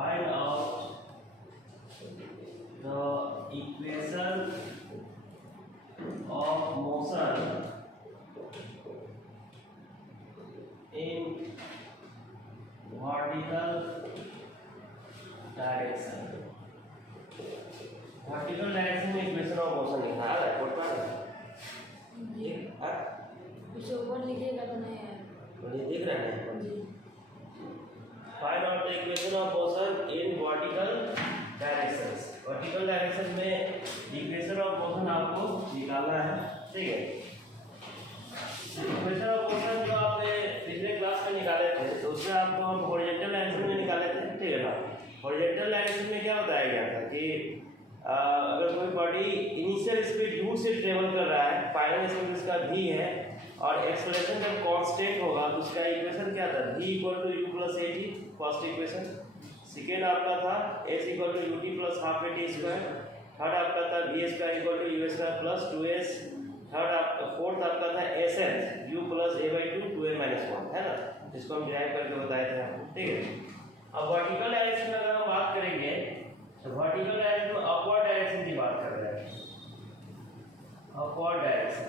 find out the equation of motion in vertical direction. Vertical direction में equation of motion लिखना है board पर ये कुछ ऊपर लिखिएगा तो नहीं है ये देख रहे हैं जी। Find out the equation of motion in vertical directions. Vertical direction में इक्वेशन ऑफ मोशन आपको निकालना है, ठीक है। इक्वेशन ऑफ मोशन जो आपने पिछले क्लास में निकाले थे तो उसमें आपको हम हॉरिजॉन्टल डायरेक्शन में निकाले थे, ठीक है ना। हॉरिजॉन्टल डायरेक्शन में क्या बताया गया था कि अगर कोई बॉडी इनिशियल स्पीड u से ट्रेवल कर रहा है, फाइनल स्पीड उसका v है और एक्सेलरेशन जब कांस्टेंट होगा तो उसका इक्वेशन क्या था, v = u + at, first equation. Second आपका था s = ut + ½ at²। थर्ड आपका था v² = u² + 2s। थर्ड आपका फोर्थ आपका था sn u + a/2 2n - 1, है ना। इसको हम डिराइव करके बताए थे आपको, ठीक है। अब वर्टिकल डायरेक्शन में अगर हम बात करेंगे तो वर्टिकल डायरेक्शन में अपवर्ड डायरेक्शन की बात कर रहे हैं। अपवर्ड डायरेक्शन,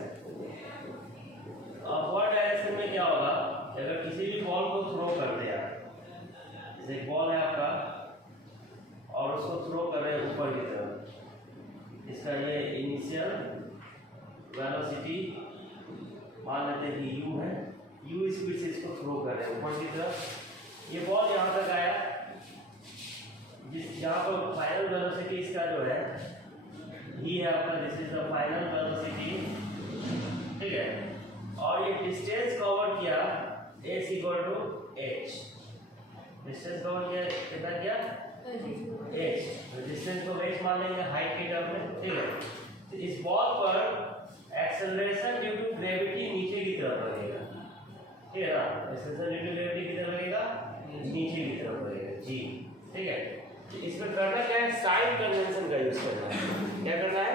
अपवर्ड डायरेक्शन में क्या होगा, अगर किसी भी बॉल को थ्रो करते हैं आप, जैसे बॉल है आपका और उसको थ्रो कर रहे हैं ऊपर की तरफ, इसका ये इनिशियल वेलोसिटी मान लेते हैं कि u है, u स्पीड से इसको थ्रो कर रहे हैं ऊपर की तरफ। ये बॉल यहाँ तक आया, जिस यहाँ पर फाइनल वेलोसिटी इसका जो है ही है आपका, this is the final velocity, ठीक है। और ये डिस्टेंस कवर किया s = h, डिस्टेंस कवर किया कितना किया h, तो डिस्टेंस को h मान लेंगे हाइट के टर्म में, ठीक है। तो इस बॉल पर एक्सेलरेशन ड्यू टू ग्रेविटी नीचे की तरफ लगेगा, ठीक है ना। एक्सेलरेशन ड्यू टू ग्रेविटी की तरफ लगेगा, नीचे की तरफ लगेगा जी, ठीक है। इसमें करना क्या है, साइन कन्वेंशन का यूज करना है। क्या करना है,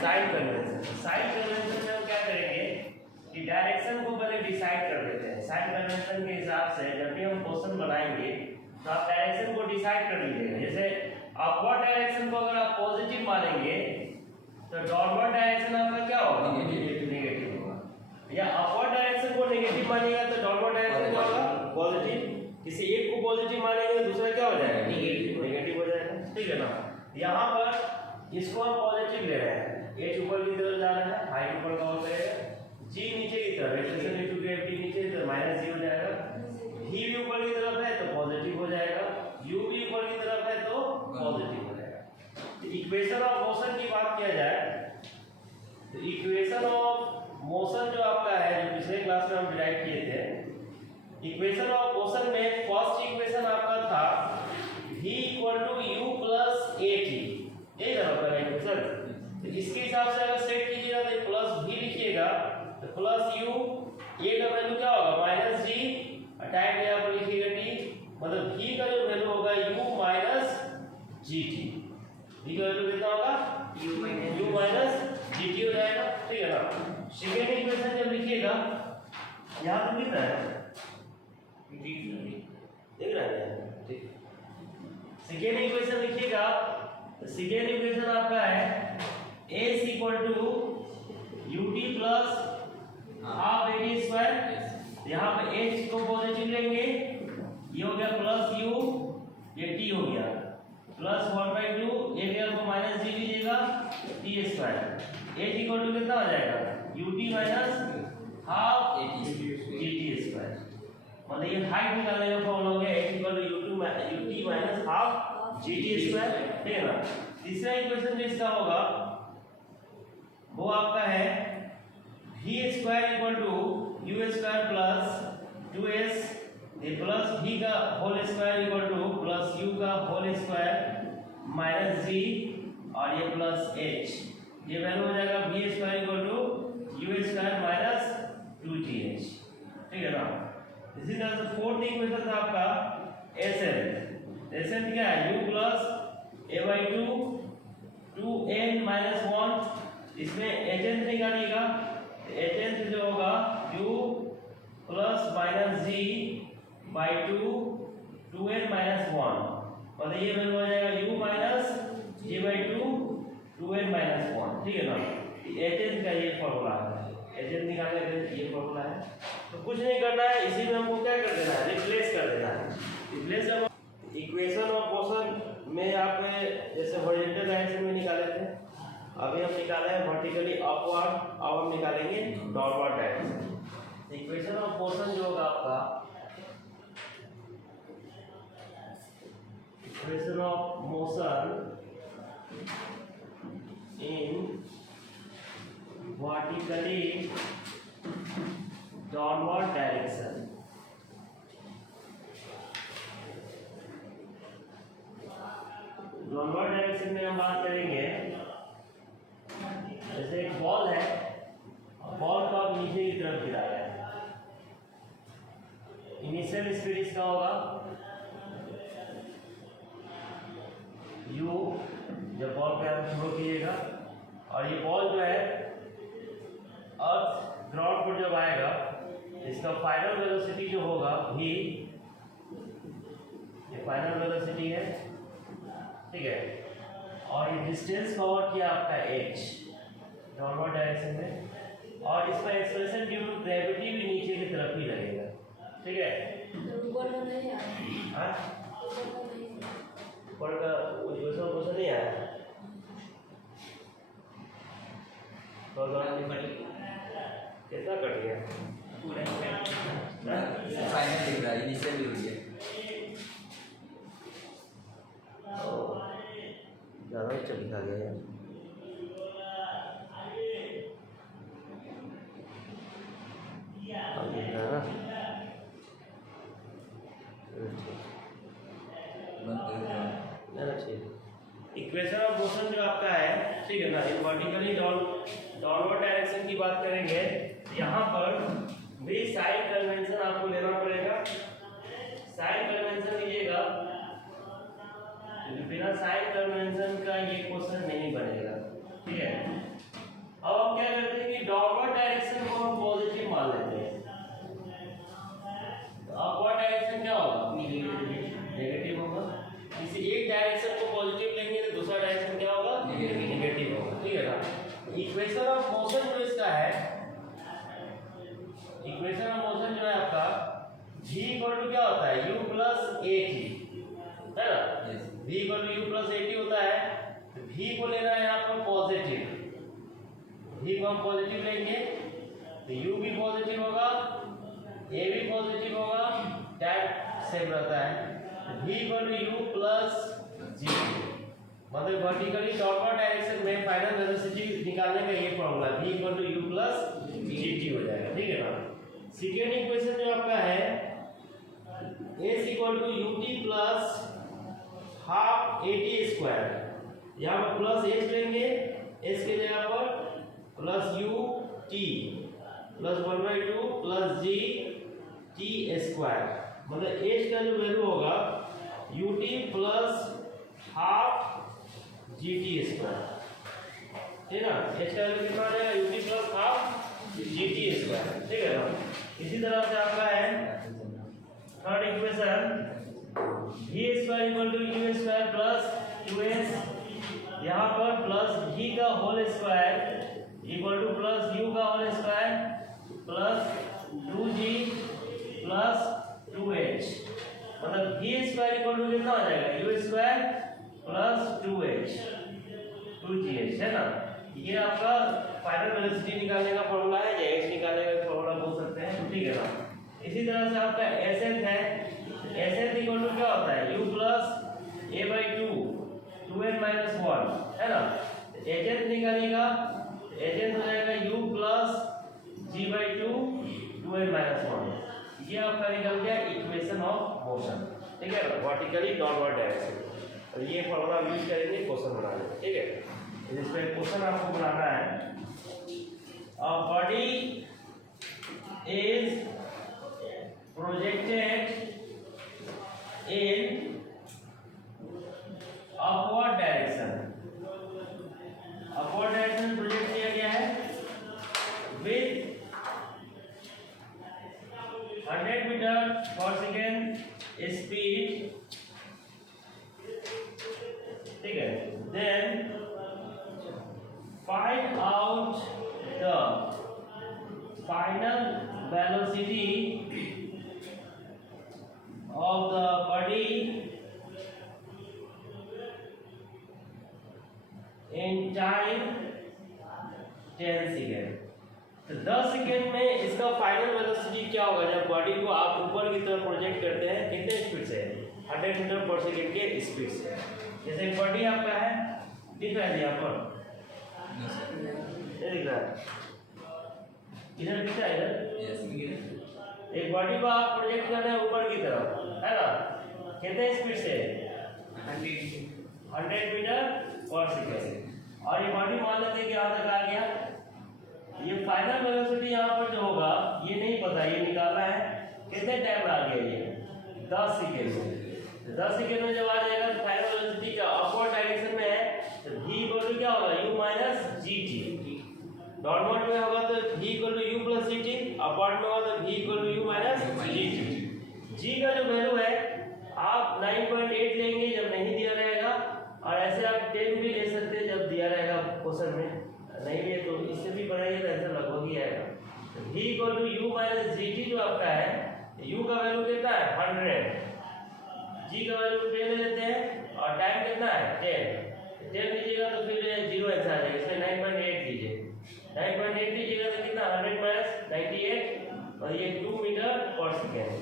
साइन कन्वेंशन। साइन कन्वेंशन में हम क्या करेंगे कि डायरेक्शन को पहले डिसाइड कर लेते हैं। साइन कन्वेंशन के हिसाब से जब भी हम क्वेश्चन बनाएंगे तो आप डायरेक्शन को डिसाइड कर लीजिएगा। जैसे अपवर्ड डायरेक्शन को अगर आप पॉजिटिव मानेंगे तो डाउनवर्ड डायरेक्शन आपका क्या होगा, नेगेटिव होगा। या अपवर्ड डायरेक्शन को नेगेटिव मानिएगा तो डाउनवर्ड डायरेक्शन क्या होगा, पॉजिटिव। किसी एक को पॉजिटिव मानेंगे तो दूसरा क्या हो जाएगा, नेगेटिव हो जाएगा, ठीक है ना। यहाँ पर इसको हम पॉजिटिव ले रहे हैं, h ऊपर की तरफ जा रहा है, हाइट ऊपर का हो जाएगा, g नीचे की तरफ, एक्सेलरेशन ड्यू टू ग्रेविटी नीचे तो -g हो जाएगा। v भी ऊपर की तरफ है तो पॉजिटिव हो जाएगा, u भी ऊपर की तरफ है तो पॉजिटिव हो जाएगा। तो इक्वेशन ऑफ मोशन की बात किया जाए तो इक्वेशन ऑफ मोशन जो आपका है, जो पिछले क्लास में हम डिराइव किए थे, इक्वेशन ऑफ मोशन में फर्स्ट इक्वेशन आपका था v = u + at, ये ना आपका इक्वेशन। तो इसके हिसाब से अगर सेट कीजिएगा तो प्लस v लिखिएगा तो प्लस u, a का वैल्यू क्या होगा -g, टाइम यहाँ पर लिखिएगा t, मतलब v का जो वैल्यू होगा u - gt, v का वैल्यू कितना होगा u - gt हो जाएगा, ठीक है ना। सेकेंड इक्वेशन जब लिखिएगा यहाँ पर लिख रहा है, देख रहे हैं, ठीक। सेकेंड इक्वेशन लिखिएगा तो सेकेंड इक्वेशन आपका है s = ut + ½ at²। यहाँ पे h को पॉजिटिव लेंगे, ये हो गया प्लस u, ये t हो गया प्लस 1/2, एक को -g लीजिएगा t²। h = कितना हो जाएगा, ut - ½ gt²। मतलब ये हाइट निकालने का फॉर्मूला हो गया h = ut - ½ gt², ठीक है ना। तीसरा इक्वेशन जो इसका होगा वो आपका है v² = u² + 2s, ये प्लस v का होल स्क्वायर = प्लस u का होल स्क्वायर -g और ये प्लस h, ये वैल्यू हो जाएगा v² = u² - 2gh, ठीक है ना। इसी तरह से फोर्थ इक्वेशन था आपका Sn क्या है, u + a/2 2n - 1, इसमें hn निकालिएगा, hn जो होगा u + -g/2 2n - 1, मतलब ये वैल्यू हो जाएगा u माइनस g/2 2n-1, ठीक है ना। एचएन का ये फॉर्मूला है, एचएन निकालने के लिए ये फॉर्मूला है। तो कुछ नहीं करना है, इसी में हमको क्या कर देना है, रिप्लेस कर देना है। रिप्लेस इक्वेशन ऑफ मोशन में आप जैसे हॉरिजॉन्टल डायरेक्शन में निकाले थे, अभी हम निकाले हैं वर्टिकली अपवर्ड, अब हम निकालेंगे downward direction. Equation of motion जो होगा आपका, equation of motion in vertically downward direction, downward direction में हम बात करेंगे, जैसे एक बॉल है, बॉल को आप नीचे की तरफ गिराया है, इनिशियल स्पीड इसका होगा u, जब बॉल पे आप थ्रो कीजिएगा, और ये बॉल जो है अर्थ ग्राउंड पर जब आएगा, इसका फाइनल वेलोसिटी जो होगा v, ये फाइनल वेलोसिटी है, ठीक है। और ये डिस्टेंस कवर किया आपका h डाउनवर्ड डायरेक्शन में, और इसका एक्सप्रेशन ड्यू टू ग्रेविटी भी नीचे की तरफ ही लगेगा, ठीक है। ऊपर का नहीं आया, हाँ, ऊपर का नहीं आया, ऊपर का क्वेश्चन नहीं आया, तो कितना कट गया, पूरा फाइनल दिख रहा है, इनिशियल भी हुई है। ज़्यादा ही चल गया यार, अब दिख रहा है ना, इक्वेशन ऑफ मोशन जो आपका है, ठीक है ना, इन वर्टिकली डाउनवर्ड डायरेक्शन की बात करेंगे, यहाँ पर भी साइन कन्वेंशन आपको लेना पड़ेगा। साइन कन्वेंशन लीजिएगा, बिना साइन कन्वेंशन का ये क्वेश्चन नहीं बनेगा, ठीक है। अब हम क्या करते हैं कि डाउनवर्ड डायरेक्शन को हम पॉजिटिव मान लेते हैं, तो अपवर्ड डायरेक्शन क्या होगा, नेगेटिव होगा। किसी एक डायरेक्शन को पॉजिटिव लेंगे तो दूसरा डायरेक्शन क्या होगा, नेगेटिव होगा, ठीक है ना। इक्वेशन ऑफ मोशन जो इसका है, इक्वेशन ऑफ मोशन जो है आपका v इक्वल टू क्या होता है, u प्लस at, है ना। v equal to u plus at होता है, तो v को लेना है यहाँ पर पॉजिटिव, v को हम पॉजिटिव लेंगे तो u भी पॉजिटिव होगा, a भी पॉजिटिव होगा, टैग सेम रहता है। v equal to u plus g, मतलब वर्टिकली डाउनवर्ड डायरेक्शन में फाइनल वेलोसिटी निकालने का ये formula v equal to u plus gt हो जाएगा, ठीक है ना। सेकेंड इक्वेशन जो आपका है s equal to ut plus half at square, यहाँ पर प्लस h लेंगे, s के जगह पर plus ut plus 1/2 plus g t square, मतलब h का जो वैल्यू होगा ut plus half gt square, ठीक है ना। h का वैल्यू कितना आ जाएगा, ut plus half gt square, ठीक है ना। इसी तरह से आपका है third equation v square equal to u square plus 2s, यहाँ पर प्लस v का whole square equal to plus u का whole square plus 2g plus 2h, मतलब v स्क्वायर इक्वल टू कितना हो जाएगा, u square plus 2h 2gh, है ना। ये आपका फाइनल वेलोसिटी निकालने का फॉर्मूला है, या h निकालने का फॉर्मूला बोल सकते हैं, ठीक है ना। इसी तरह से आपका sn है, sn इक्वल टू क्या होता है, u प्लस a/2 2n-1, है ना। hn निकालिएगा, hn हो जाएगा u प्लस g/2 2n-1, ये आपका निकल गया इक्वेशन ऑफ मोशन, ठीक है ना, वर्टिकली डाउनवर्ड डायरेक्शन। और ये फॉर्मूला यूज करेंगे क्वेश्चन बनाने में, ठीक है। इस पे क्वेश्चन आपको बनाना है, a body is projected in upward direction, upward direction project किया गया है with 100 metre per second speed ठीक है। Then find out the final velocity of the body in time 10 second. तो 10 सेकेंड में इसका फाइनल वेलोसिटी क्या होगा जब बॉडी को आप ऊपर की तरफ प्रोजेक्ट करते हैं, कितने स्पीड से? 100 मीटर पर सेकेंड के स्पीड से। जैसे बॉडी आपका है, दिख रहा है यहाँ पर? नहीं दिख रहा है, इधर दिख रहा है, इधर। एक बॉडी को आप प्रोजेक्ट कर रहे हैं ऊपर की तरफ, है ना? कितने स्पीड से? 100 मीटर पर सेकेंड। और ये बॉडी मान लेते हैं कि यहाँ तक आ गया। ये फाइनल वेलोसिटी यहाँ पर जो होगा ये नहीं पता, ये निकालना है। कितने टाइम में आ गया ये? 10 सेकेंड में। 10 सेकेंड में जब आ जाएगा तो फाइनल वेलोसिटी का अपवर्ड डायरेक्शन में है, तो v इक्वल टू क्या होगा? u minus gt। डाउनवर्ड में होगा तो v equal to u plus gt, upward में होगा तो v equal to u minus gt। g का जो वैल्यू है आप 9.8 लेंगे जब नहीं दिया रहेगा, और ऐसे आप 10 भी ले सकते हैं जब दिया रहेगा क्वेश्चन में। नहीं भी है तो इससे भी बढ़ाइए तो आंसर लगभग ही आएगा। तो v equal to u minus gt जो आपका है, u का वैल्यू कितना है? 100, g का वैल्यू 10 ले लेते हैं, और टाइम कितना है? 10 लीजिएगा तो फिर 0 आंसर आ जाएगा। इसमें 9.8 लीजिए, 9.8 लीजिएगा तो कितना? 100 माइनस 98, और ये 2 मीटर पर सेकेंड।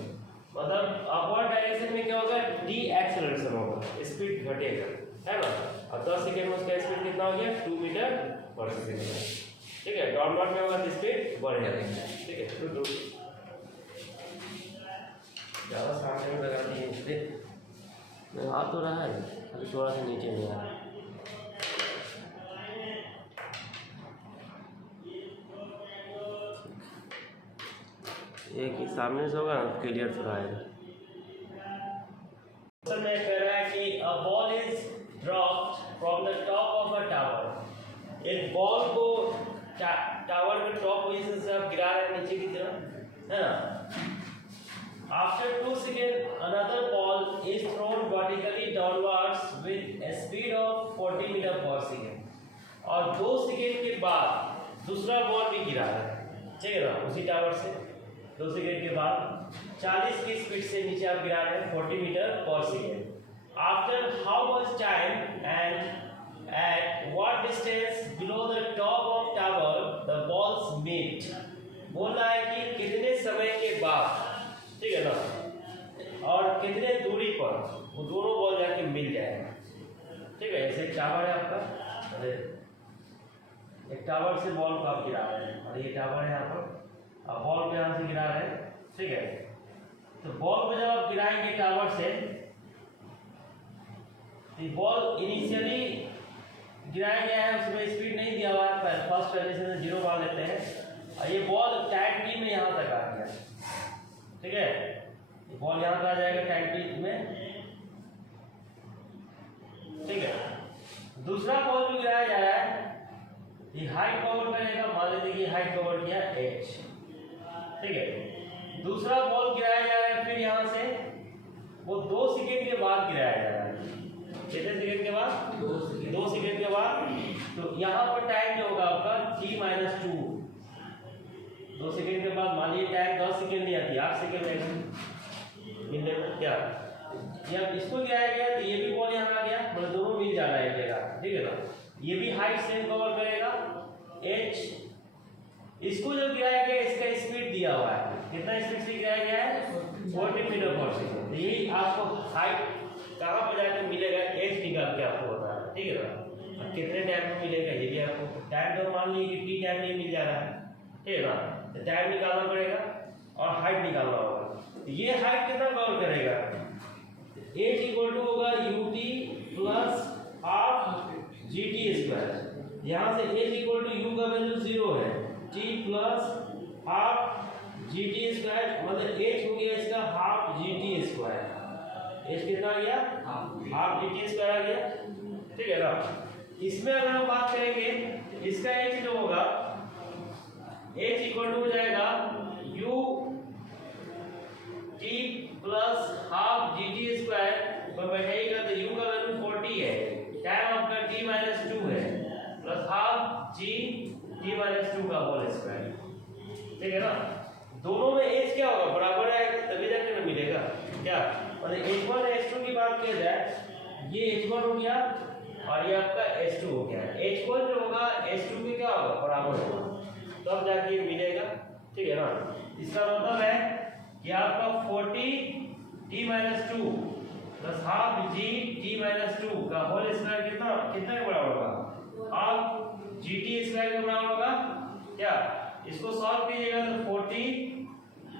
मतलब अपवर्ड डायरेक्शन में क्या होगा? डी एक्सेलरेशन होगा, स्पीड घटेगा, है ना? और 10 सेकेंड में उसका स्पीड कितना हो गया? 2 मीटर पर सेकेंड। ठीक है, डाउनवर्ड में होगा तो स्पीड बढ़ेगा। ठीक है, तो ज़्यादा सामने में लगा दिए इससे आ तो रहा है, अभी थोड़ा सा नीचे नहीं आ रहा। एक ही सामने से होगा ना, क्लियर थोड़ा आएगा। क्वेश्चन में कह रहा है कि a ball is dropped from the top of a tower. एक बॉल को टावर के टॉप पोजीशन से आप गिरा रहे हैं नीचे की तरफ, है ना? After 2 seconds, another ball is thrown vertically downwards with a speed of 40 meter per second. और 2 सेकेंड के बाद दूसरा बॉल भी गिरा है, ठीक है ना? उसी टावर से 2 सेकेंड के बाद 40 की स्पीड से नीचे आप गिरा रहे हैं 40 metre per second. After how much time and at what distance below the top of tower the balls meet. बोल रहा है कि कितने समय के बाद, ठीक है ना, और कितने दूरी पर वो दोनों बॉल जाके मिल जाएगा। ठीक है, जैसे एक टावर है आपका, अरे एक टावर से बॉल को आप गिरा रहे हैं, और ये टावर है यहाँ पर, आप बॉल को यहाँ से गिरा रहे हैं, ठीक है? तो बॉल को जब आप गिराएंगे टावर से, तो बॉल इनिशियली गिराया गया है, उसमें स्पीड नहीं दिया हुआ है, फर्स्ट कंडीशन में 0 मान लेते हैं, और ये बॉल टाइम टी में यहाँ तक आ गया, ठीक है? ये बॉल यहाँ का आ जाएगा टाइम टी में, ठीक है? दूसरा बॉल भी गिराया जा रहा है, ये हाइट कवर करेगा, मान लीजिए कि हाइट कवर किया h, ठीक है? दूसरा बॉल गिराया जा रहा है, फिर यहाँ से वो 2 सेकेंड के बाद गिराया जा रहा है। कितने सेकेंड के बाद? 2 सेकेंड के बाद। तो यहाँ पर टाइम जो होगा आपका t-2। 2 सेकेंड के बाद मान लीजिए टाइम 10 सेकेंड नहीं आती, 8 सेकेंड लगेगा मिलने में। क्या जब इसको गिराया गया तो ये भी बॉल यहाँ आ गया, मतलब दोनों मिल जा रहा है एक जगह, ठीक है ना? ये भी हाइट सेम कवर करेगा h। इसको जब गिराया गया, इसका स्पीड दिया हुआ है, कितना स्पीड से गिराया गया है? 40 मीटर पर सेकेंड। यही आपको हाइट कहाँ पर जाकर मिलेगा, h निकाल के आपको बता रहा है, ठीक है ना? कितने टाइम में मिलेगा ये भी आपको, टाइम तो मान लीजिए कि t टाइम नहीं मिल जा रहा है, ठीक है ना? तो टाइम निकालना पड़ेगा और हाइट निकालना होगा। ये हाइट कितना कवर करेगा? h इक्वल टू होगा ut प्लस हाफ gt²। यहाँ से h इक्वल टू u का वैल्यू 0 है, t प्लस हाफ gt², मतलब h हो गया इसका हाफ gt²। h कितना आ गया? हाफ gt² आ गया, ठीक है ना? इसमें अगर हम बात करेंगे, इसका h जो होगा, h इक्वल टू हो जाएगा u t plus half gt² पर बैठाइएगा तो u का वैल्यू 40 है, टाइम टी माइनस 2 का होल स्क्वायर। ठीक है ना, दोनों में एज क्या होगा, बराबर आएगा तभी जाके ना मिलेगा क्या। मतलब h1 h2 की बात किया जाए, ये h1 हो गया और ये आपका h2 हो गया। h1 जो होगा h2 के क्या होगा, बराबर होगा, तब जाके ये मिलेगा। ठीक है ना, इसका मतलब है कि आपका 40 t minus 2 plus half g T minus 2 का होल स्क्वायर कितना कितना के बराबर होगा, हाफ जी टी स्क्वायर के बराबर होगा क्या। इसको सॉल्व कीजिएगा तो 40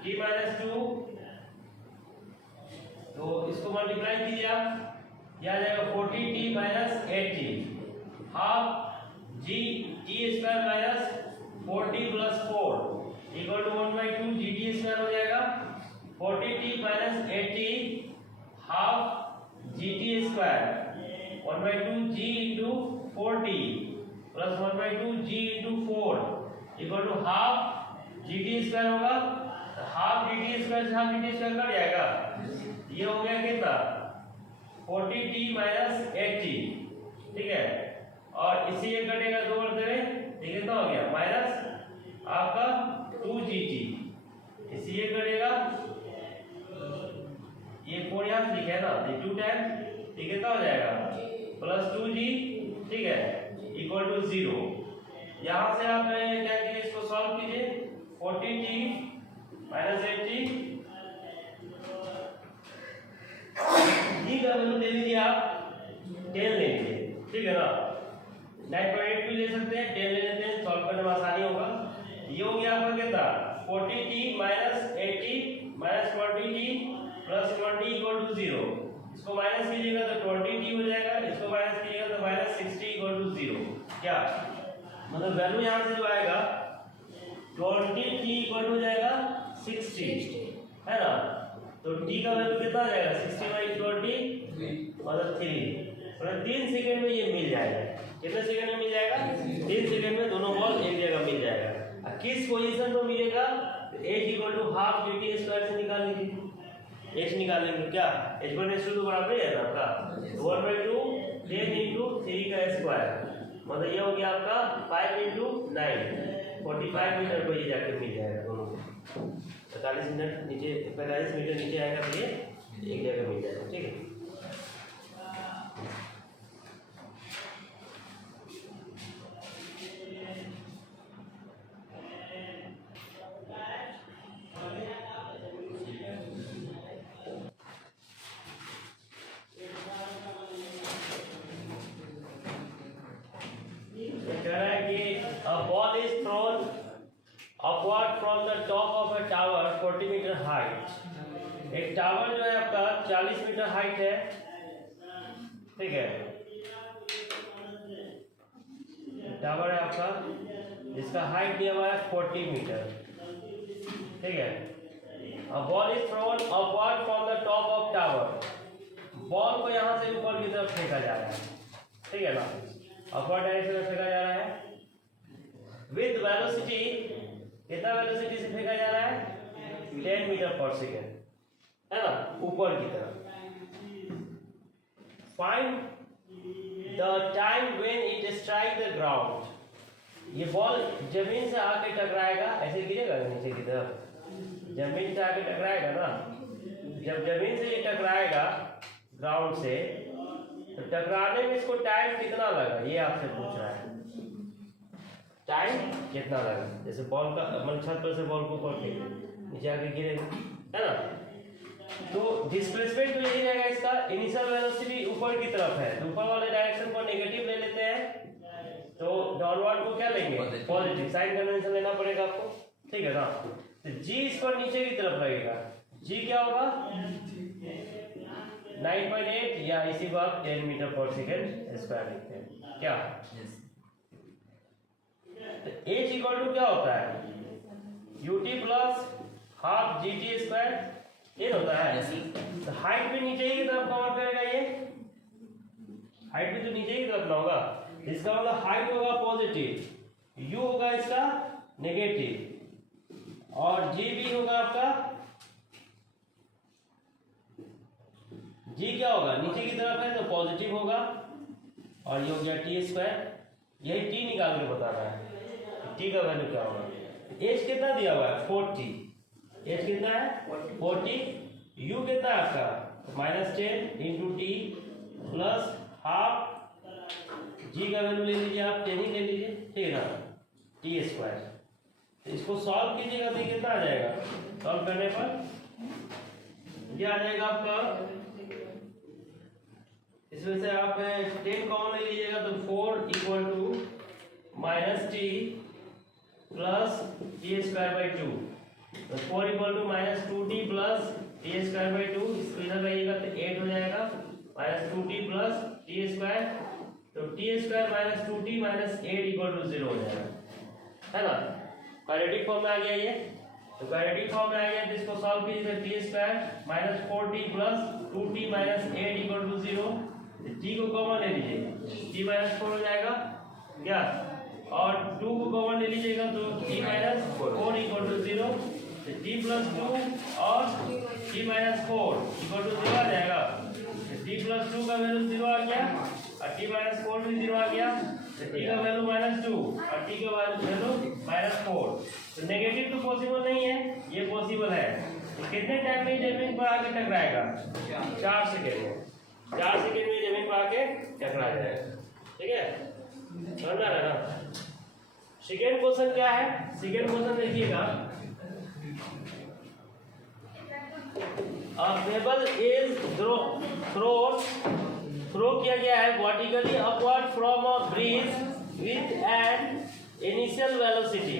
t माइनस 2, तो इसको मल्टीप्लाई कीजिए आप, यह आ जाएगा 40 t minus 80 half g t square minus 40 plus 4 equal to 1/2 g t square हो जाएगा। 40 t minus 80 half g t square 1/2 g into 4t plus 1/2 g into 4 equal to half g t square होगा। Half g t square से half g t square cut जाएगा, ये हो गया कितना 40 t minus 80। ठीक है, और इसी ये कटेगा दो बढ़ते हुए, ये कितना हो गया माइनस आपका 2gt, इसी ये कटेगा, ये 4 यहाँ से लिखे है ना, ये 2 टाइम, ये कितना हो जाएगा प्लस 2g। ठीक है, इक्वल टू 0। यहाँ से आप क्या कीजिए, इसको सॉल्व कीजिए, 40t माइनस 80 जी का वैल्यू ले लीजिए आप 10 ले लीजिए। ठीक है ना, 9.8 भी ले सकते हैं, 10 ले लेते हैं, सॉल्व करने में आसानी होगा। ये हो गया आपका कितना 40t minus 80 minus 20t plus 20 equal to 0। इसको माइनस कीजिएगा तो 20t हो जाएगा, इसको माइनस कीजिएगा तो माइनस 60 इक्वल टू 0। क्या मतलब वैल्यू यहाँ से जो आएगा 20t इक्वल हो जाएगा 60 है ना, तो t का वैल्यू कितना आ जाएगा 60/20 मतलब 3, मतलब 3 सेकंड में ये मिल जाएगा। कितने सेकंड में मिल जाएगा, 3 सेकंड में दोनों बॉल एक जगह मिल जाएगा। किस पोजीशन पर मिलेगा, h equal to half g t square से निकाल लीजिए, h निकालेंगे क्या, h1 h2 तो बराबर ही है ना आपका 1/2 10 इंटू 3 का स्क्वायर, मतलब ये हो गया आपका 5 इंटू 9 45 मिनट को ये जाके मिल जाएगा दोनों को। 45 मिनट नीचे 45 मीटर नीचे आएगा तो ये एक जगह मिल जाएगा। ठीक है, कह रहा है कि a ball is thrown upward from the top of a tower 40 metre height. एक टावर जो है आपका 40 मीटर हाइट है। ठीक है, टावर है आपका जिसका हाइट दिया हुआ है 40 मीटर। ठीक है, a ball is thrown upward from the top of tower, ball को यहाँ से ऊपर की तरफ फेंका जा रहा है। ठीक है ना, अपवर्ड डायरेक्शन में फेंका जा रहा है विद वेलोसिटी, कितना वेलोसिटी से फेंका जा रहा है 10 मीटर पर सेकेंड है ना, ऊपर की तरफ। Find the time when it strike the ground, ये बॉल जमीन से आके टकराएगा, ऐसे गिरेगा नीचे की तरफ, जमीन से आके टकराएगा ना, जब जमीन से ये टकराएगा ग्राउंड से, तो टकराने में इसको टाइम कितना लगा, ये आपसे पूछ रहा है, टाइम कितना लगा। जैसे बॉल का मतलब छत पर से बॉल को ऊपर फेंके नीचे आके गिरेगा है ना, तो डिस्प्लेसमेंट तो यही रहेगा इसका। इनिशियल वेलोसिटी ऊपर की तरफ है, तो ऊपर वाले डायरेक्शन को नेगेटिव ले लेते हैं, तो डाउनवर्ड को क्या लेंगे पॉजिटिव, साइन कन्वेंशन लेना पड़ेगा आपको। ठीक है ना, तो जी इस पर नीचे की तरफ लगेगा, जी क्या होगा 9.8 या इसी बात 10 मीटर पर सेकेंड स्क्वायर लिखते हैं क्या। तो h इक्वल टू क्या होता है ut plus half g t square, ये होता है। तो हाइट भी नीचे ही की तरफ कवर करेगा, ये हाइट भी तो नीचे ही की तरफ ना होगा, इसका मतलब हाइट होगा पॉजिटिव, u होगा इसका नेगेटिव, और g भी होगा आपका, g क्या होगा नीचे की तरफ है तो पॉजिटिव होगा, और ये हो गया टी स्क्वायर, यही टी निकाल के बता रहा है। टी का वैल्यू क्या होगा? एच कितना दिया हुआ है 40, एच कितना है 40, यू कितना है आपका -10 इंटू टी प्लस हाफ, जी का वैल्यू ले लीजिए आप 10 ही ले लीजिए, ठीक है ना, टी स्क्वायर। इसको सॉल्व कीजिएगा तो कितना आ जाएगा? सॉल्व करने पर ये आ जाएगा आपका, इसमें से आप 10 कॉमन ले लीजिएगा तो 4 equal to -t plus t square by 2, तो 4 equal to -2t plus t square by 2, इसको इधर लाइएगा तो 8 हो जाएगा, -2t प्लस टी स्क्वायर, तो t square -2t -8 equal to 0 हो जाएगा, है ना। क्वाड्रेटिक फॉर्म में आ गया ये, तो क्वाड्रेटिक फॉर्म में आ गया तो इसको सॉल्व कीजिए, t square -4t plus 2t -8 equal to 0, t को कॉमन ले लीजिए, टी -4 हो जाएगा क्या, और 2 को कॉमन ले लीजिएगा तो t -4 equal to 0, t plus 2 और टी -4 इक्वल टू 0 आ जाएगा, टी प्लस 2 का वैल्यू 0 आ गया और टी -4 भी 0 आ गया, टी का वैल्यू -2 और टी का वैल्यू -4, तो नेगेटिव तो पॉसिबल नहीं है, ये पॉसिबल है। तो कितने टाइम में जमीन पर आके टकराएगा? 4 सेकेंड में, 4 सेकेंड में जमीन पर आके टकरा जाएगा, ठीक है, समझ आ रहा ना। सेकेंड क्वेश्चन क्या है? सेकेंड क्वेश्चन देखिएगा, a pebble is throw किया गया है vertically upward from a breeze with an initial velocity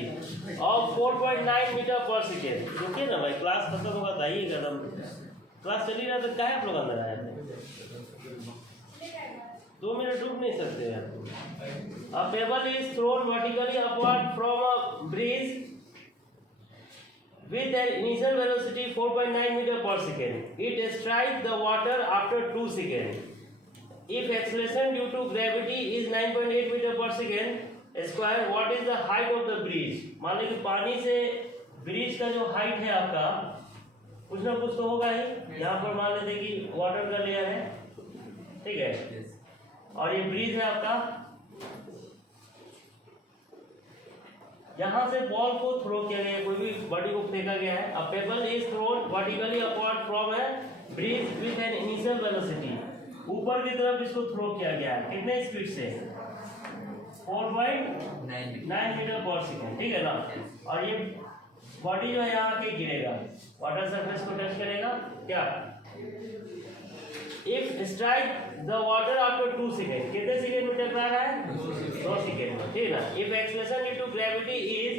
of 4.9 metre per second. रुकिए ना भाई, क्लास खत्म होगा तो आइएगा ना, क्लास चली रहा तो क्या है आप लोग अंदर आए थे? 2 मिनट रुक नहीं सकते यार। A pebble is thrown vertically upward from a breeze with an initial velocity 4.9 meter per second. It strikes the water after 2 seconds. If acceleration due to gravity is 9.8 meter per second square, what is the height of the bridge? मान लीजिए कि पानी से bridge का जो height है आपका, कुछ ना कुछ तो होगा ही। यहाँ पर मान लेते कि वाटर का लेयर है, ठीक है, और ये ब्रिज है आपका, यहाँ से बॉल को थ्रो किया गया है, कोई भी बॉडी को फेंका गया है। A pebble is thrown vertically upward from a breeze with an initial velocity. ऊपर की तरफ इसको थ्रो किया गया है, कितने स्पीड से? 4.9 मीटर पर सेकेंड, ठीक है ना। और ये बॉडी जो है यहाँ आके गिरेगा, वाटर सरफेस को टच करेगा क्या? If strike the water after 2 seconds, कितने सेकेंड में टकरा रहा है? 2 सेकेंड में, ठीक है ना। If acceleration due to gravity is,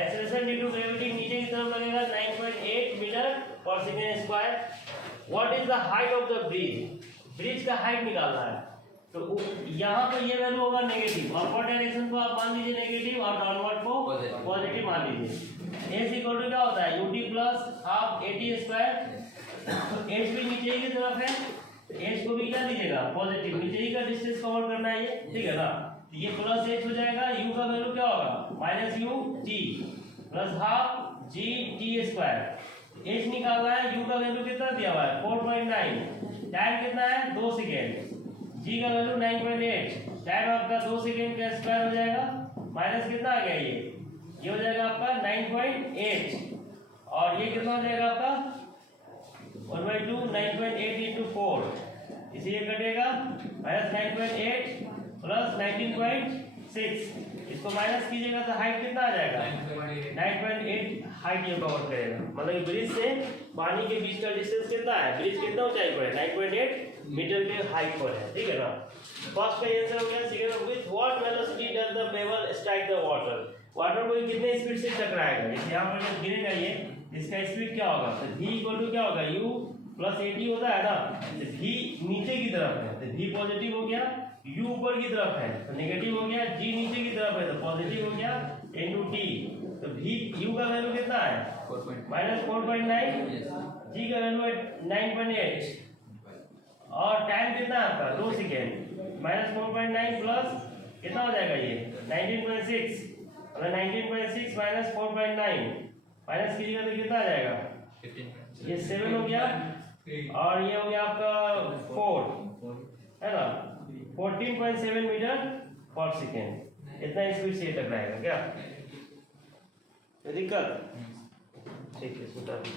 acceleration due to gravity नीचे की तरफ लगेगा 9.8 metre per second square. What is the height of the bridge? Bridge का हाइट निकालना है, तो यहाँ पर ये वैल्यू होगा नेगेटिव, अपवर्ड डायरेक्शन को आप मान लीजिए नेगेटिव और डाउनवर्ड को पॉजिटिव मान लीजिए। एस इक्वल टू क्या होता है? UT plus half eighty square. H भी नीचे ही की तरफ है, एच को भी क्या दीजिएगा? पॉजिटिव, नीचे ही का डिस्टेंस कवर करना है ये, ठीक है ना। ये प्लस एच हो जाएगा, यू का वैल्यू क्या होगा? Minus U T plus half g t square. H निकालना है, यू का वैल्यू कितना दिया हुआ है? 4.9, टाइम कितना है? 2 सेकेंड, जी का वैल्यू 9.8, टाइम आपका 2 सेकेंड का स्क्वायर हो जाएगा, माइनस कितना आ गया? ये हो जाएगा आपका 9.8, और ये कितना हो जाएगा आपका? 1/2, 9.8 इंटू 4, इसीलिए कटेगा माइनस 9.8 प्लस 19.6, इसको माइनस कीजिएगा तो हाइट कितना आ जाएगा? 9.8 हाइट ये कवर करेगा। मतलब कि ब्रिज से पानी के बीच का डिस्टेंस कितना है? ब्रिज कितना ऊंचाई पर है? 9.8 मीटर के हाइट पर है, ठीक है ना। फर्स्ट का आंसर हो गया। Second, with what velocity does the payable strike the water? Water को कितने स्पीड से टकराएगा? जैसे यहाँ पर जब गिरेगा ये, इसका स्पीड क्या होगा? तो v इक्वल टू क्या होगा? u प्लस एटी होता है ना, तो v नीचे की तरफ है तो v पॉजिटिव हो गया, u ऊपर की तरफ है तो नेगेटिव हो गया, g नीचे की तरफ है तो पॉजिटिव हो गया, इनटू t, तो v u का वैल्यू कितना है? -4.9, g का वैल्यू है 9.8, और टाइम कितना है आपका? 2 सेकेंड, -4.9 प्लस कितना हो जाएगा? ये 19.6, मतलब 19.6 माइनस 4.9 माइनस कीजिएगा तो कितना आ जाएगा? ये 7 हो गया, और ये हो गया आपका 4, है ना, 14.7 मीटर पर सेकेंड। इतना स्पीड से टकराएगा क्या? कोई दिक्कत? ठीक है, सुधा भी